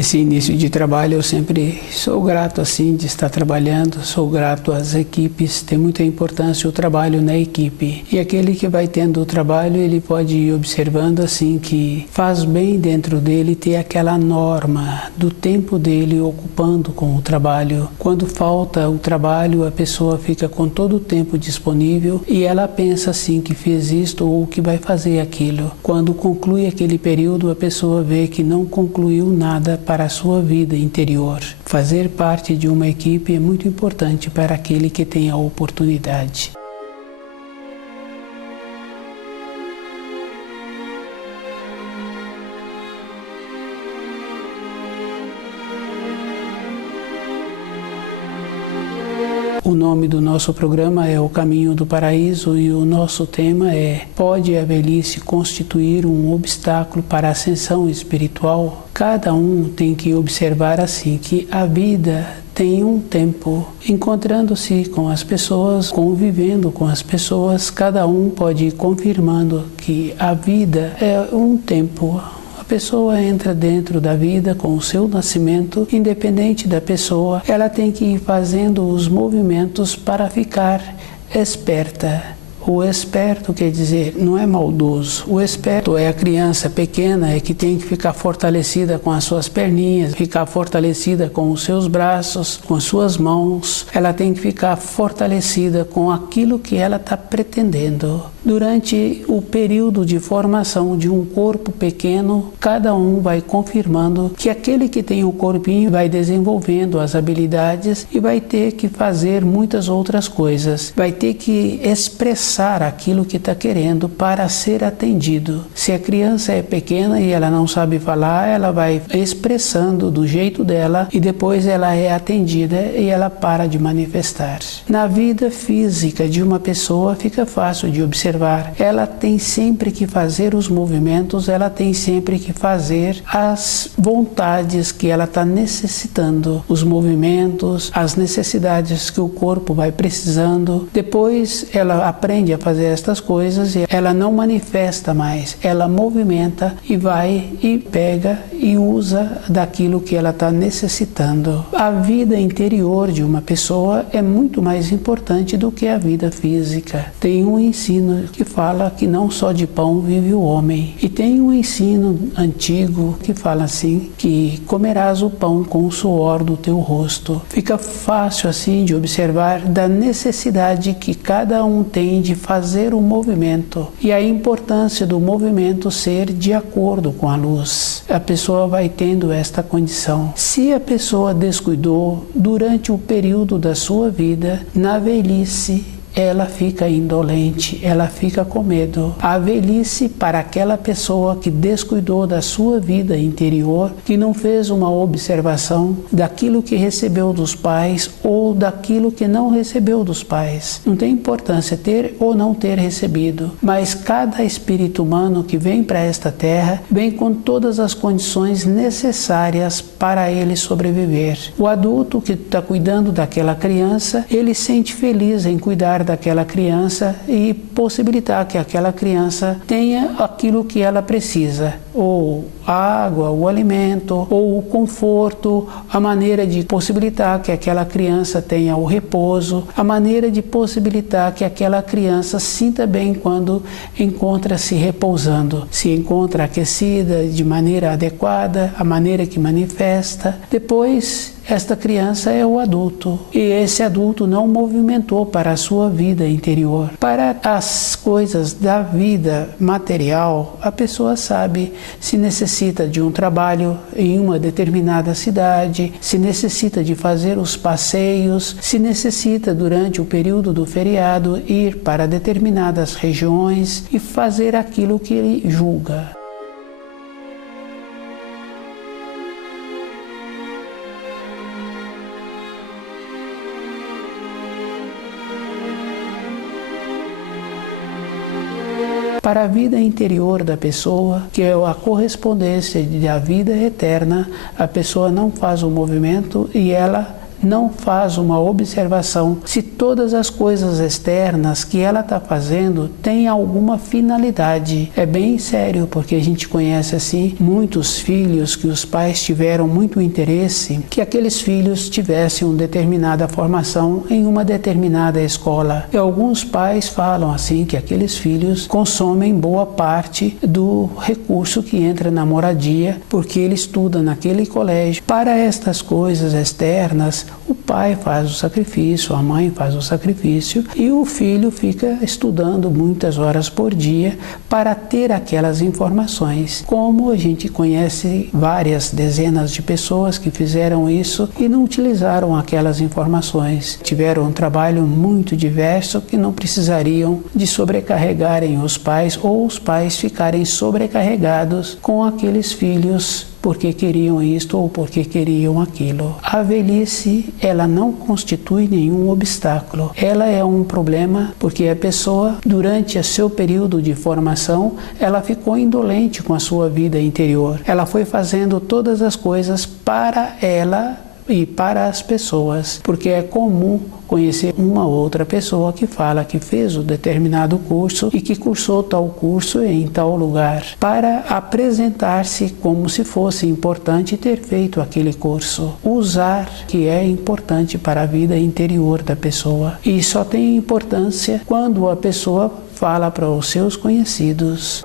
Esse início de trabalho eu sempre sou grato assim de estar trabalhando, sou grato às equipes, tem muita importância o trabalho na equipe. E aquele que vai tendo o trabalho, ele pode ir observando assim que faz bem dentro dele ter aquela norma do tempo dele ocupando com o trabalho. Quando falta o trabalho, a pessoa fica com todo o tempo disponível e ela pensa assim que fez isto ou que vai fazer aquilo. Quando conclui aquele período, a pessoa vê que não concluiu nada para a sua vida interior. Fazer parte de uma equipe é muito importante para aquele que tem a oportunidade. O nome do nosso programa é O Caminho do Paraíso e o nosso tema é: pode a velhice constituir um obstáculo para a ascensão espiritual? Cada um tem que observar assim que a vida tem um tempo, encontrando-se com as pessoas, convivendo com as pessoas, cada um pode ir confirmando que a vida é um tempo. A pessoa entra dentro da vida com o seu nascimento, independente da pessoa, ela tem que ir fazendo os movimentos para ficar esperta. O esperto quer dizer, não é maldoso. O esperto é a criança pequena, é que tem que ficar fortalecida com as suas perninhas, ficar fortalecida com os seus braços, com as suas mãos. Ela tem que ficar fortalecida com aquilo que ela está pretendendo. Durante o período de formação de um corpo pequeno, cada um vai confirmando que aquele que tem o corpinho vai desenvolvendo as habilidades e vai ter que fazer muitas outras coisas. Vai ter que expressar aquilo que está querendo para ser atendido. Se a criança é pequena e ela não sabe falar, ela vai expressando do jeito dela e depois ela é atendida e ela para de manifestar. Na vida física de uma pessoa fica fácil de observar. Ela tem sempre que fazer os movimentos, ela tem sempre que fazer as vontades que ela está necessitando, os movimentos, as necessidades que o corpo vai precisando. Depois ela aprende a fazer estas coisas e ela não manifesta mais, ela movimenta e vai e pega e usa daquilo que ela está necessitando. A vida interior de uma pessoa é muito mais importante do que a vida física. Tem um ensino que fala que não só de pão vive o homem. E tem um ensino antigo que fala assim, que comerás o pão com o suor do teu rosto. Fica fácil assim de observar da necessidade que cada um tem de fazer o movimento e a importância do movimento ser de acordo com a luz. A pessoa vai tendo esta condição. Se a pessoa descuidou durante o período da sua vida, na velhice, ela fica indolente, ela fica com medo. A velhice para aquela pessoa que descuidou da sua vida interior, que não fez uma observação daquilo que recebeu dos pais ou daquilo que não recebeu dos pais. Não tem importância ter ou não ter recebido, mas cada espírito humano que vem para esta terra vem com todas as condições necessárias para ele sobreviver. O adulto que está cuidando daquela criança, ele sente feliz em cuidar daquela criança e possibilitar que aquela criança tenha aquilo que ela precisa, ou a água, o alimento, ou o conforto, a maneira de possibilitar que aquela criança tenha o repouso, a maneira de possibilitar que aquela criança sinta bem quando encontra-se repousando, se encontra aquecida de maneira adequada, a maneira que manifesta. Depois, esta criança é o adulto e esse adulto não movimentou para a sua vida interior. Para as coisas da vida material, a pessoa sabe se necessita de um trabalho em uma determinada cidade, se necessita de fazer os passeios, se necessita durante o período do feriado ir para determinadas regiões e fazer aquilo que ele julga. Para a vida interior da pessoa, que é a correspondência da vida eterna, a pessoa não faz o movimento e ela não faz uma observação se todas as coisas externas que ela está fazendo têm alguma finalidade. É bem sério, porque a gente conhece assim muitos filhos que os pais tiveram muito interesse que aqueles filhos tivessem uma determinada formação em uma determinada escola. E alguns pais falam assim que aqueles filhos consomem boa parte do recurso que entra na moradia, porque ele estuda naquele colégio. Para estas coisas externas, o pai faz o sacrifício, a mãe faz o sacrifício e o filho fica estudando muitas horas por dia para ter aquelas informações. Como a gente conhece várias dezenas de pessoas que fizeram isso e não utilizaram aquelas informações. Tiveram um trabalho muito diverso que não precisariam de sobrecarregarem os pais ou os pais ficarem sobrecarregados com aqueles filhos porque queriam isto ou porque queriam aquilo. A velhice, ela não constitui nenhum obstáculo. Ela é um problema porque a pessoa, durante o seu período de formação, ela ficou indolente com a sua vida interior. Ela foi fazendo todas as coisas para ela e para as pessoas, porque é comum conhecer uma outra pessoa que fala que fez um determinado curso e que cursou tal curso em tal lugar, para apresentar-se como se fosse importante ter feito aquele curso. Usar que é importante para a vida interior da pessoa e só tem importância quando a pessoa fala para os seus conhecidos.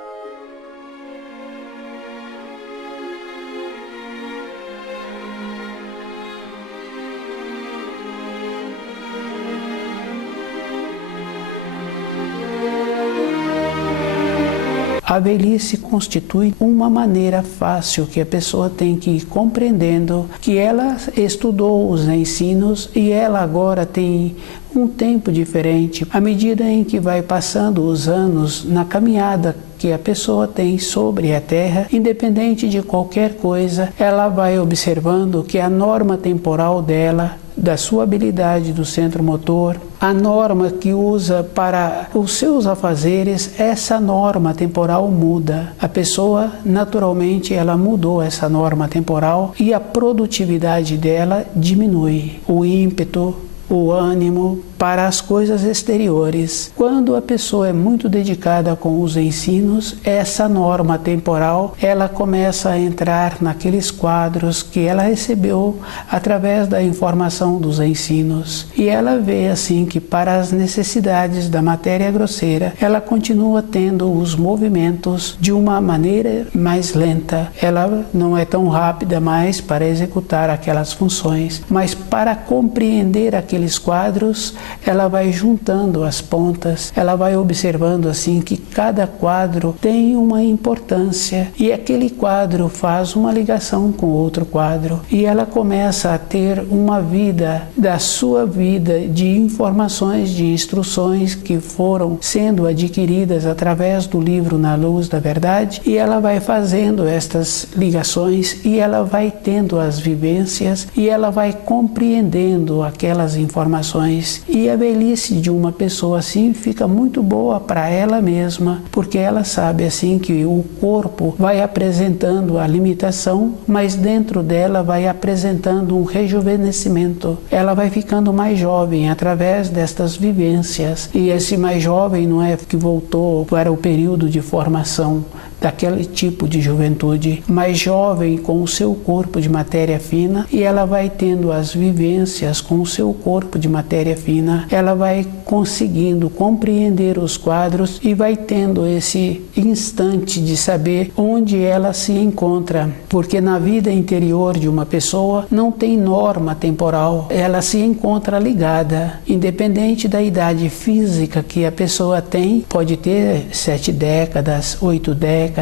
A velhice constitui uma maneira fácil que a pessoa tem que ir compreendendo que ela estudou os ensinos e ela agora tem um tempo diferente. À medida em que vai passando os anos na caminhada que a pessoa tem sobre a Terra, independente de qualquer coisa, ela vai observando que a norma temporal dela, da sua habilidade do centro motor, a norma que usa para os seus afazeres, essa norma temporal muda. A pessoa, naturalmente, ela mudou essa norma temporal e a produtividade dela diminui. O ímpeto, o ânimo para as coisas exteriores. Quando a pessoa é muito dedicada com os ensinos, essa norma temporal, ela começa a entrar naqueles quadros que ela recebeu através da informação dos ensinos. E ela vê assim que para as necessidades da matéria grosseira, ela continua tendo os movimentos de uma maneira mais lenta. Ela não é tão rápida mais para executar aquelas funções, mas para compreender aqueles quadros, ela vai juntando as pontas, ela vai observando assim que cada quadro tem uma importância e aquele quadro faz uma ligação com outro quadro e ela começa a ter uma vida da sua vida de informações, de instruções que foram sendo adquiridas através do livro Na Luz da Verdade e ela vai fazendo estas ligações e ela vai tendo as vivências e ela vai compreendendo aquelas informações. E a velhice de uma pessoa assim fica muito boa para ela mesma, porque ela sabe assim que o corpo vai apresentando a limitação, mas dentro dela vai apresentando um rejuvenescimento. Ela vai ficando mais jovem através destas vivências. E esse mais jovem não é que voltou para o período de formação daquele tipo de juventude, mais jovem com o seu corpo de matéria fina e ela vai tendo as vivências com o seu corpo de matéria fina, ela vai conseguindo compreender os quadros e vai tendo esse instante de saber onde ela se encontra, porque na vida interior de uma pessoa não tem norma temporal, ela se encontra ligada, independente da idade física que a pessoa tem, pode ter 7 décadas, 8 décadas,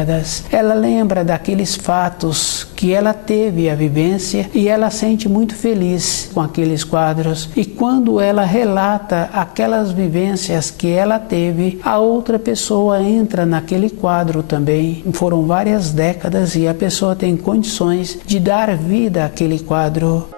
ela lembra daqueles fatos que ela teve a vivência e ela sente muito feliz com aqueles quadros. E quando ela relata aquelas vivências que ela teve, a outra pessoa entra naquele quadro também. Foram várias décadas e a pessoa tem condições de dar vida àquele quadro.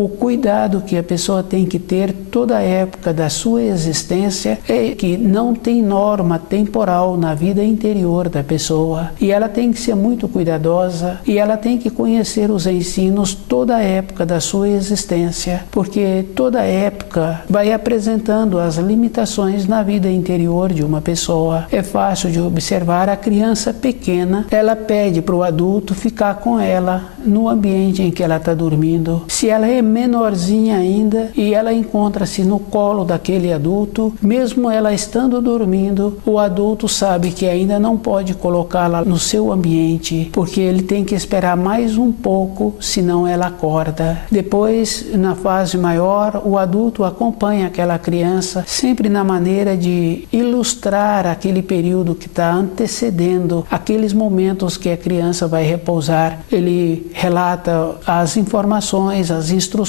O cuidado que a pessoa tem que ter toda a época da sua existência é que não tem norma temporal na vida interior da pessoa, e ela tem que ser muito cuidadosa, e ela tem que conhecer os ensinos toda a época da sua existência, porque toda época vai apresentando as limitações na vida interior de uma pessoa. É fácil de observar a criança pequena, ela pede para o adulto ficar com ela no ambiente em que ela está dormindo. Se ela é menorzinha ainda e ela encontra-se no colo daquele adulto, mesmo ela estando dormindo, o adulto sabe que ainda não pode colocá-la no seu ambiente, porque ele tem que esperar mais um pouco, senão ela acorda. Depois, na fase maior, o adulto acompanha aquela criança, sempre na maneira de ilustrar aquele período que está antecedendo aqueles momentos que a criança vai repousar. Ele relata as informações, as instruções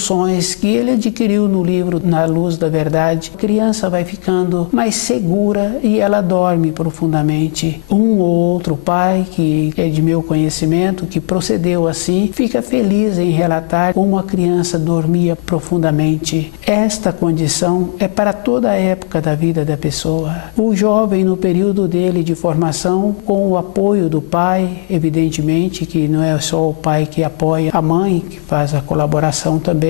que ele adquiriu no livro Na Luz da Verdade. A criança vai ficando mais segura e ela dorme profundamente. Um ou outro pai, que é de meu conhecimento, que procedeu assim, fica feliz em relatar como a criança dormia profundamente. Esta condição é para toda a época da vida da pessoa. O jovem, no período dele de formação, com o apoio do pai, evidentemente, que não é só o pai que apoia a mãe, que faz a colaboração também,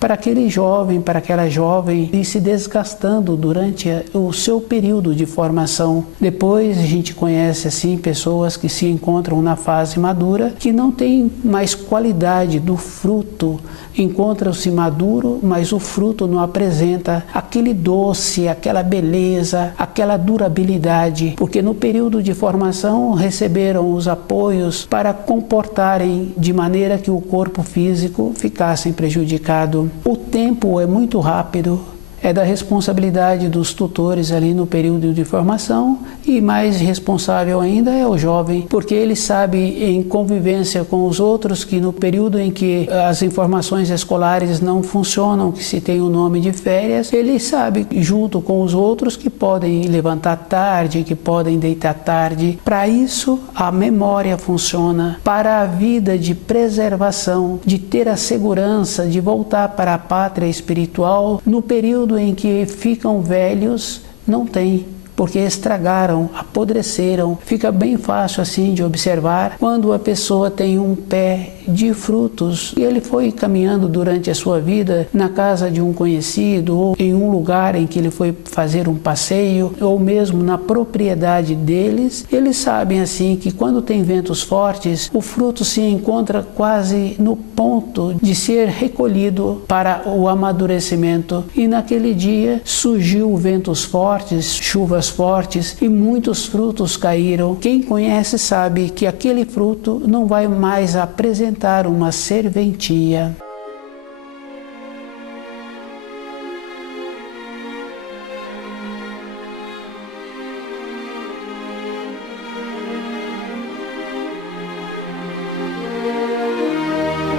para aquele jovem, para aquela jovem, ir se desgastando durante o seu período de formação. Depois a gente conhece assim pessoas que se encontram na fase madura, que não têm mais qualidade do fruto, encontram-se maduro, mas o fruto não apresenta aquele doce, aquela beleza, aquela durabilidade, porque no período de formação receberam os apoios para comportarem de maneira que o corpo físico ficasse prejudicado. O tempo é muito rápido. É da responsabilidade dos tutores ali no período de formação, e mais responsável ainda é o jovem, porque ele sabe em convivência com os outros que no período em que as informações escolares não funcionam, que se tem o nome de férias, ele sabe junto com os outros que podem levantar tarde, que podem deitar tarde. Para isso a memória funciona, para a vida de preservação, de ter a segurança de voltar para a pátria espiritual no período em que ficam velhos, não tem, porque estragaram, apodreceram. Fica bem fácil assim de observar quando a pessoa tem um pé de frutos e ele foi caminhando durante a sua vida na casa de um conhecido, ou em um lugar em que ele foi fazer um passeio, ou mesmo na propriedade deles. Eles sabem assim que quando tem ventos fortes, o fruto se encontra quase no ponto de ser recolhido para o amadurecimento, e naquele dia surgiu ventos fortes, chuvas fortes, e muitos frutos caíram. Quem conhece sabe que aquele fruto não vai mais apresentar uma serventia.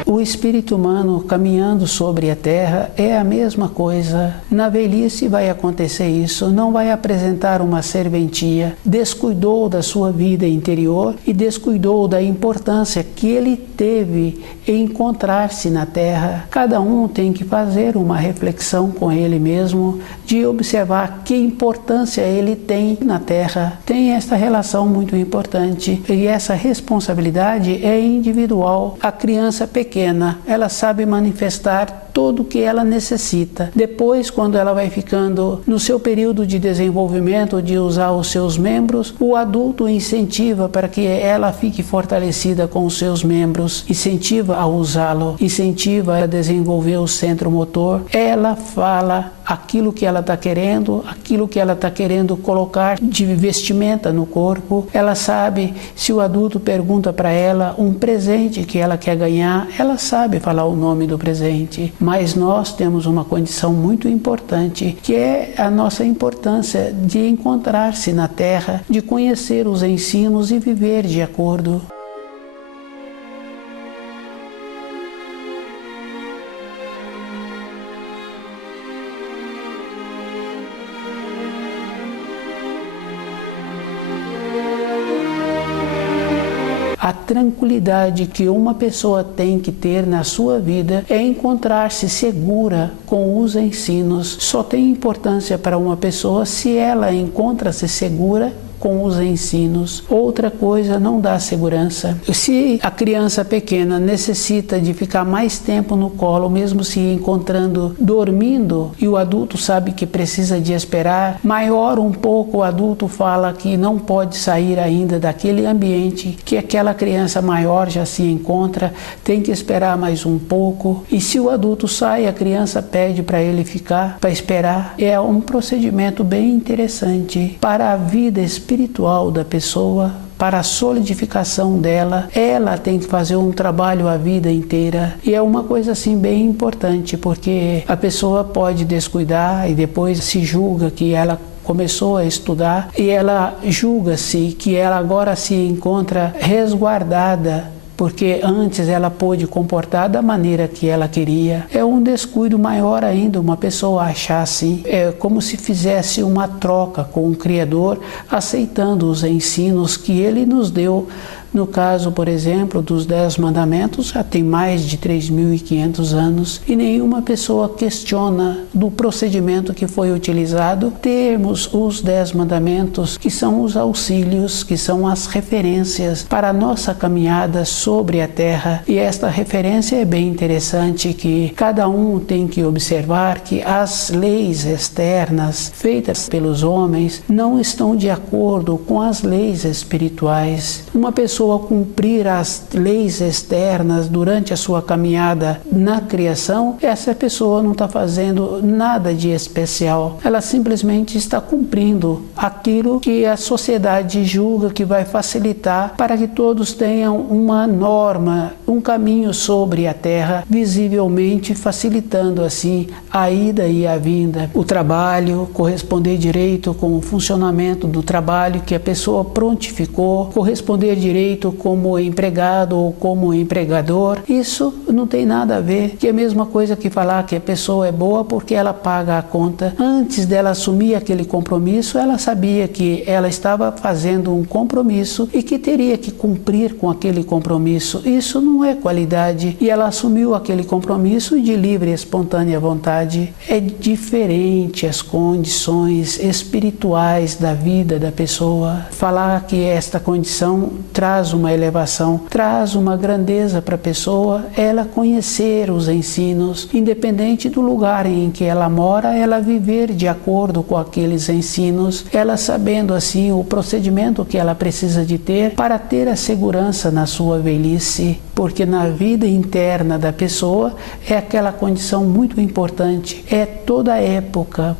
O espírito humano caminhando sobre a terra é a mesma coisa. Na velhice vai acontecer isso, não vai apresentar uma serventia. Descuidou da sua vida interior e descuidou da importância que ele teve em encontrar-se na terra. Cada um tem que fazer uma reflexão com ele mesmo, de observar que importância ele tem na terra. Tem esta relação muito importante, e essa responsabilidade é individual. A criança pequena, ela sabe manifestar tudo o que ela necessita. Depois, quando ela vai ficando no seu período de desenvolvimento, de usar os seus membros, o adulto incentiva para que ela fique fortalecida com os seus membros, incentiva a usá-lo, incentiva a desenvolver o centro motor. Ela fala aquilo que ela está querendo, aquilo que ela está querendo colocar de vestimenta no corpo. Ela sabe, se o adulto pergunta para ela um presente que ela quer ganhar, ela sabe falar o nome do presente. Mas nós temos uma condição muito importante, que é a nossa importância de encontrar-se na Terra, de conhecer os ensinos e viver de acordo. A tranquilidade que uma pessoa tem que ter na sua vida é encontrar-se segura com os ensinos. Só tem importância para uma pessoa se ela encontra-se segura com os ensinos. Outra coisa não dá segurança. Se a criança pequena necessita de ficar mais tempo no colo, mesmo se encontrando dormindo, e o adulto sabe que precisa de esperar, maior um pouco o adulto fala que não pode sair ainda daquele ambiente que aquela criança maior já se encontra, tem que esperar mais um pouco. E se o adulto sai, a criança pede para ele ficar, para esperar. É um procedimento bem interessante para a vida espiritual da pessoa, para a solidificação dela. Ela tem que fazer um trabalho a vida inteira, e é uma coisa assim bem importante, porque a pessoa pode descuidar e depois se julga que ela começou a estudar e ela julga-se que ela agora se encontra resguardada, porque antes ela pôde comportar da maneira que ela queria. É um descuido maior ainda uma pessoa achar assim. É como se fizesse uma troca com o Criador, aceitando os ensinos que Ele nos deu. No caso, por exemplo, dos 10 mandamentos, já tem mais de 3.500 anos e nenhuma pessoa questiona do procedimento que foi utilizado. Temos os 10 mandamentos, que são os auxílios, que são as referências para a nossa caminhada sobre a terra. E esta referência é bem interessante, que cada um tem que observar que as leis externas feitas pelos homens não estão de acordo com as leis espirituais. Uma pessoa cumprir as leis externas durante a sua caminhada na criação, essa pessoa não está fazendo nada de especial. Ela simplesmente está cumprindo aquilo que a sociedade julga que vai facilitar para que todos tenham uma norma, um caminho sobre a terra, visivelmente facilitando assim a ida e a vinda, o trabalho, corresponder direito com o funcionamento do trabalho que a pessoa prontificou, corresponder direito como empregado ou como empregador. Isso não tem nada a ver, que é a mesma coisa que falar que a pessoa é boa porque ela paga a conta. Antes dela assumir aquele compromisso, ela sabia que ela estava fazendo um compromisso e que teria que cumprir com aquele compromisso. Isso não é qualidade, e ela assumiu aquele compromisso de livre e espontânea vontade. É diferente as condições espirituais da vida da pessoa. Falar que esta condição traz uma elevação, traz uma grandeza para a pessoa, ela conhecer os ensinos, independente do lugar em que ela mora, ela viver de acordo com aqueles ensinos, ela sabendo assim o procedimento que ela precisa de ter para ter a segurança na sua velhice, porque na vida interna da pessoa é aquela condição muito importante, é toda a época.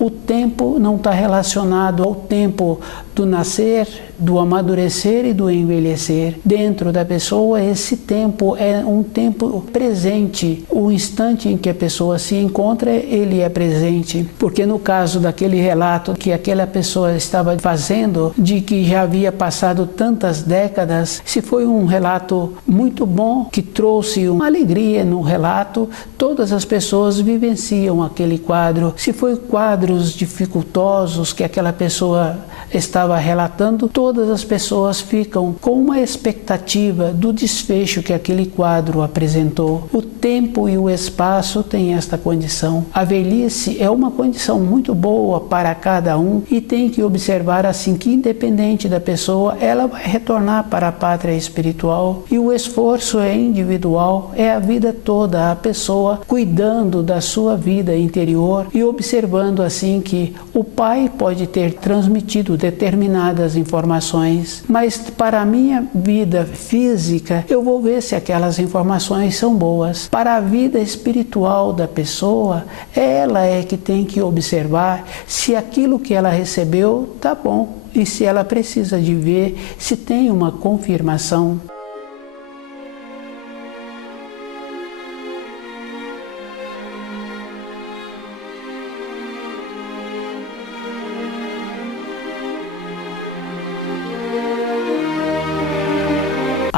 O tempo não está relacionado ao tempo do nascer, do amadurecer e do envelhecer. Dentro da pessoa, esse tempo é um tempo presente. O instante em que a pessoa se encontra, ele é presente. Porque no caso daquele relato que aquela pessoa estava fazendo, de que já havia passado tantas décadas, se foi um relato muito bom, que trouxe uma alegria no relato, todas as pessoas vivenciam aquele quadro. Se foi quadros dificultosos que aquela pessoa estava relatando, todas as pessoas ficam com uma expectativa do desfecho que aquele quadro apresentou. O tempo e o espaço têm esta condição. A velhice é uma condição muito boa para cada um, e tem que observar assim que, independente da pessoa, ela vai retornar para a pátria espiritual, e o esforço é individual, é a vida toda a pessoa cuidando da sua vida interior e observando assim que o pai pode ter transmitido determinadas informações, mas para a minha vida física eu vou ver se aquelas informações são boas. Para a vida espiritual da pessoa, ela é que tem que observar se aquilo que ela recebeu está bom e se ela precisa de ver se tem uma confirmação.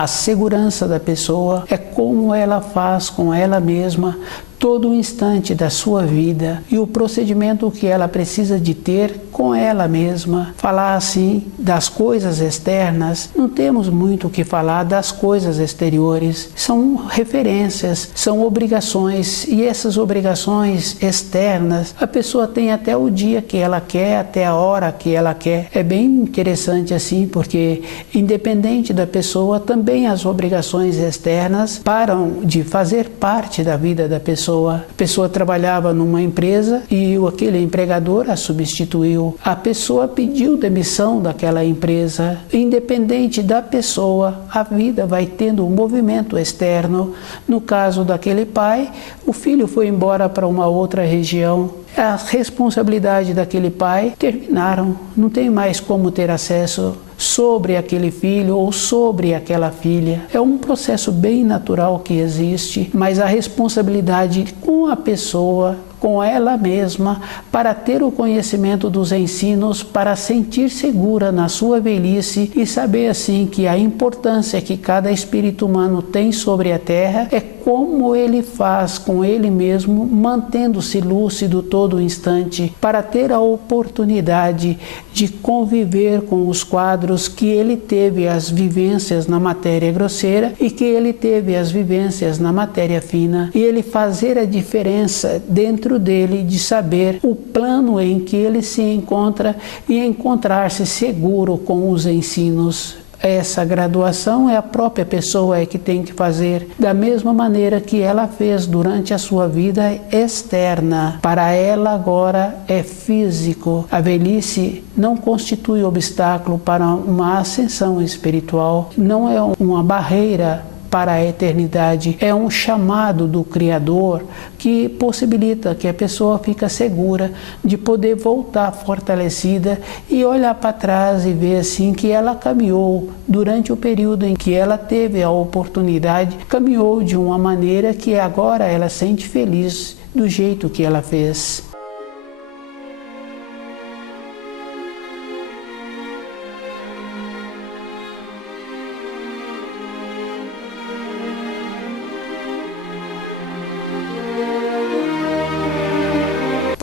a segurança da pessoa, é como ela faz com ela mesma todo o instante da sua vida e o procedimento que ela precisa de ter com ela mesma. Falar assim das coisas externas, não temos muito o que falar das coisas exteriores. São referências, são obrigações, e essas obrigações externas a pessoa tem até o dia que ela quer, até a hora que ela quer. É bem interessante assim, porque independente da pessoa, também as obrigações externas param de fazer parte da vida da pessoa. A pessoa trabalhava numa empresa e aquele empregador a substituiu. A pessoa pediu demissão daquela empresa. Independente da pessoa, a vida vai tendo um movimento externo. No caso daquele pai, o filho foi embora para uma outra região. A responsabilidade daquele pai terminaram. Não tem mais como ter acesso sobre aquele filho ou sobre aquela filha. É um processo bem natural que existe, mas a responsabilidade com a pessoa, com ela mesma, para ter o conhecimento dos ensinos, para sentir segura na sua velhice e saber assim que a importância que cada espírito humano tem sobre a Terra é como ele faz com ele mesmo, mantendo-se lúcido todo instante, para ter a oportunidade de conviver com os quadros que ele teve as vivências na matéria grosseira e que ele teve as vivências na matéria fina, e ele fazer a diferença dentro dele de saber o plano em que ele se encontra e encontrar-se seguro com os ensinos. Essa graduação é a própria pessoa que tem que fazer, da mesma maneira que ela fez durante a sua vida externa. Para ela agora é físico. A velhice não constitui obstáculo para uma ascensão espiritual, não é uma barreira para a eternidade, é um chamado do Criador que possibilita que a pessoa fique segura de poder voltar fortalecida e olhar para trás e ver assim que ela caminhou durante o período em que ela teve a oportunidade, caminhou de uma maneira que agora ela sente feliz do jeito que ela fez.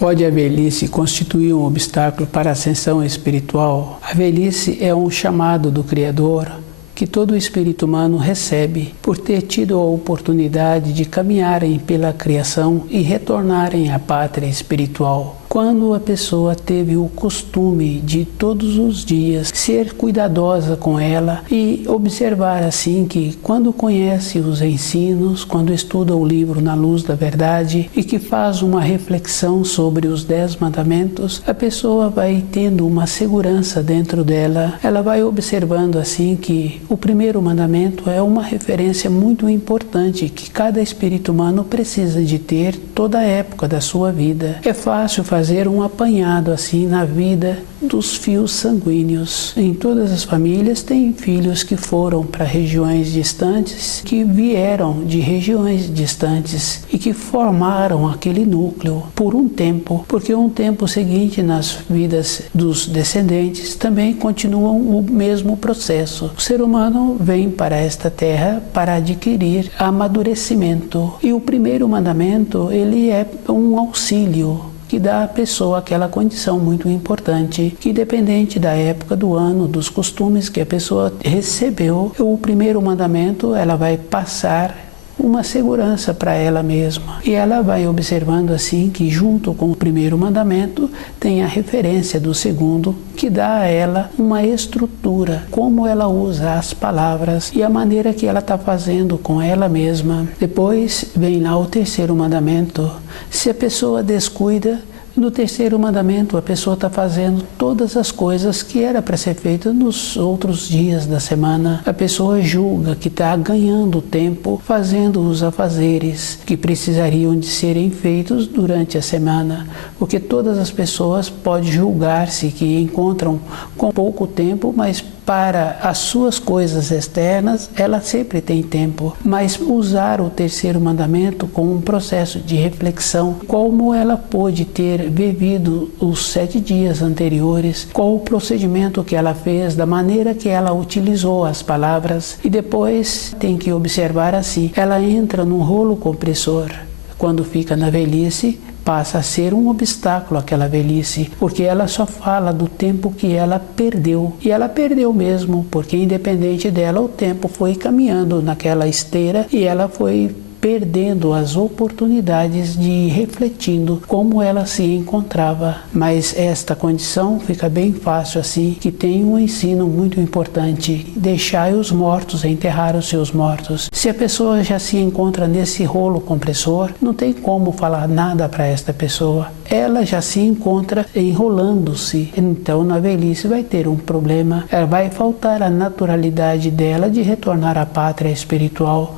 Pode a velhice constituir um obstáculo para a ascensão espiritual? A velhice é um chamado do Criador que todo espírito humano recebe por ter tido a oportunidade de caminharem pela criação e retornarem à pátria espiritual. Quando a pessoa teve o costume de todos os dias ser cuidadosa com ela e observar assim que quando conhece os ensinos, quando estuda o livro Na Luz da Verdade e que faz uma reflexão sobre os 10 mandamentos, a pessoa vai tendo uma segurança dentro dela. Ela vai observando assim que o primeiro mandamento é uma referência muito importante que cada espírito humano precisa de ter toda a época da sua vida. É fácil fazer um apanhado assim na vida dos fios sanguíneos. Em todas as famílias tem filhos que foram para regiões distantes, que vieram de regiões distantes e que formaram aquele núcleo por um tempo, porque um tempo seguinte nas vidas dos descendentes também continuam o mesmo processo. O ser humano vem para esta terra para adquirir amadurecimento e o primeiro mandamento ele é um auxílio que dá à pessoa aquela condição muito importante, que dependente da época do ano, dos costumes que a pessoa recebeu, o primeiro mandamento ela vai passar uma segurança para ela mesma. E ela vai observando assim que junto com o primeiro mandamento tem a referência do segundo, que dá a ela uma estrutura, como ela usa as palavras e a maneira que ela está fazendo com ela mesma. Depois vem lá o terceiro mandamento. Se a pessoa descuida, no terceiro mandamento, a pessoa está fazendo todas as coisas que era para ser feita nos outros dias da semana. A pessoa julga que está ganhando tempo fazendo os afazeres que precisariam de serem feitos durante a semana, porque todas as pessoas podem julgar-se que encontram com pouco tempo, mas para as suas coisas externas, ela sempre tem tempo, mas usar o terceiro mandamento como um processo de reflexão, como ela pôde ter vivido os 7 dias anteriores, qual o procedimento que ela fez, da maneira que ela utilizou as palavras, e depois tem que observar assim, ela entra num rolo compressor. Quando fica na velhice, passa a ser um obstáculo àquela velhice, porque ela só fala do tempo que ela perdeu. E ela perdeu mesmo, porque independente dela, o tempo foi caminhando naquela esteira e ela foi perdendo as oportunidades de ir refletindo como ela se encontrava. Mas esta condição fica bem fácil assim, que tem um ensino muito importante: deixai os mortos enterrar os seus mortos. Se a pessoa já se encontra nesse rolo compressor, não tem como falar nada para esta pessoa. Ela já se encontra enrolando-se, então na velhice vai ter um problema. Ela vai faltar a naturalidade dela de retornar à pátria espiritual.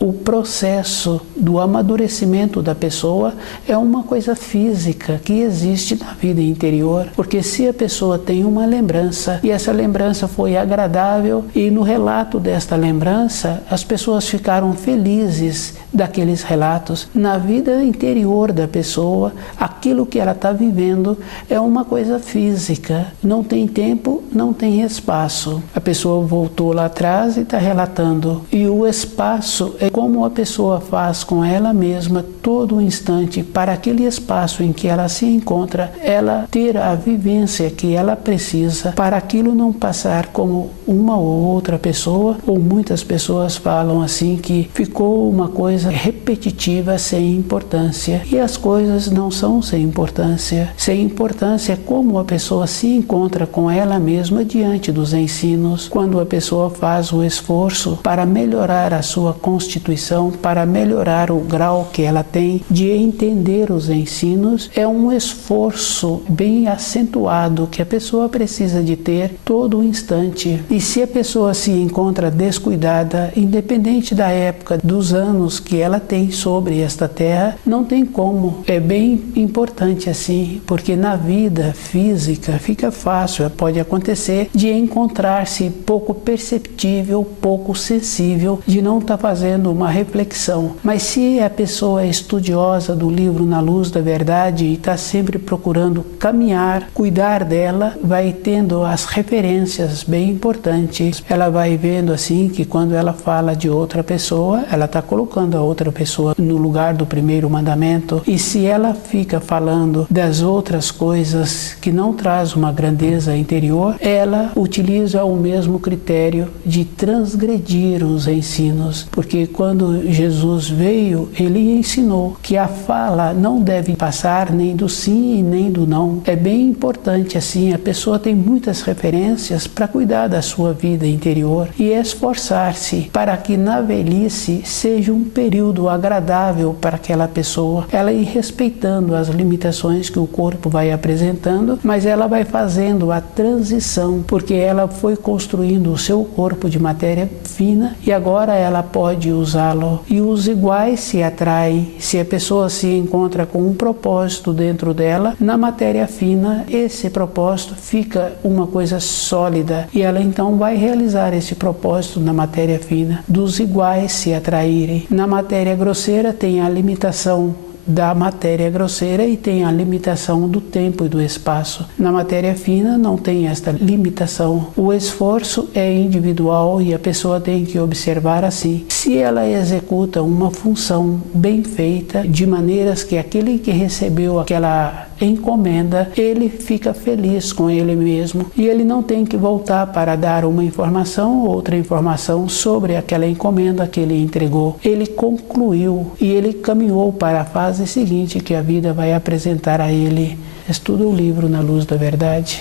O processo do amadurecimento da pessoa é uma coisa física que existe na vida interior, porque se a pessoa tem uma lembrança e essa lembrança foi agradável e no relato desta lembrança as pessoas ficaram felizes daqueles relatos, na vida interior da pessoa, aquilo que ela está vivendo é uma coisa física, não tem tempo, não tem espaço. A pessoa voltou lá atrás e está relatando, e o espaço é como a pessoa faz com ela mesma todo o instante, para aquele espaço em que ela se encontra, ela ter a vivência que ela precisa, para aquilo não passar como uma ou outra pessoa, ou muitas pessoas falam assim, que ficou uma coisa repetitiva sem importância, e as coisas não são sem importância. Sem importância é como a pessoa se encontra com ela mesma diante dos ensinos. Quando a pessoa faz o esforço para melhorar a sua constituição, para melhorar o grau que ela tem de entender os ensinos, é um esforço bem acentuado que a pessoa precisa de ter todo o instante. E se a pessoa se encontra descuidada, independente da época, dos anos que ela tem sobre esta terra, não tem como. É bem importante assim, porque na vida física fica fácil, pode acontecer de encontrar-se pouco perceptível, pouco sensível, de não estar fazendo uma reflexão. Mas se a pessoa é estudiosa do livro Na Luz da Verdade e está sempre procurando caminhar, cuidar dela, vai tendo as referências bem importantes. Ela vai vendo assim que quando ela fala de outra pessoa, ela está colocando a outra pessoa no lugar do primeiro mandamento, e se ela fica falando das outras coisas que não traz uma grandeza interior, ela utiliza o mesmo critério de transgredir os ensinos, porque quando Jesus veio, ele ensinou que a fala não deve passar nem do sim e nem do não. É bem importante assim, a pessoa tem muitas referências para cuidar da sua vida interior e esforçar-se para que na velhice seja um período agradável para aquela pessoa, ela ir respeitando as limitações que o corpo vai apresentando, mas ela vai fazendo a transição, porque ela foi construindo o seu corpo de matéria fina e agora ela pode usá-lo. E os iguais se atraem. Se a pessoa se encontra com um propósito dentro dela, na matéria fina, esse propósito fica uma coisa sólida e ela então vai realizar esse propósito na matéria fina, dos iguais se atraírem. Na matéria grosseira tem a limitação da matéria grosseira e tem a limitação do tempo e do espaço. Na matéria fina não tem esta limitação. O esforço é individual e a pessoa tem que observar assim. Se ela executa uma função bem feita, de maneiras que aquele que recebeu aquela encomenda, ele fica feliz com ele mesmo e ele não tem que voltar para dar uma informação ou outra informação sobre aquela encomenda que ele entregou. Ele concluiu e ele caminhou para a fase seguinte que a vida vai apresentar a ele. Estuda o livro Na Luz da Verdade.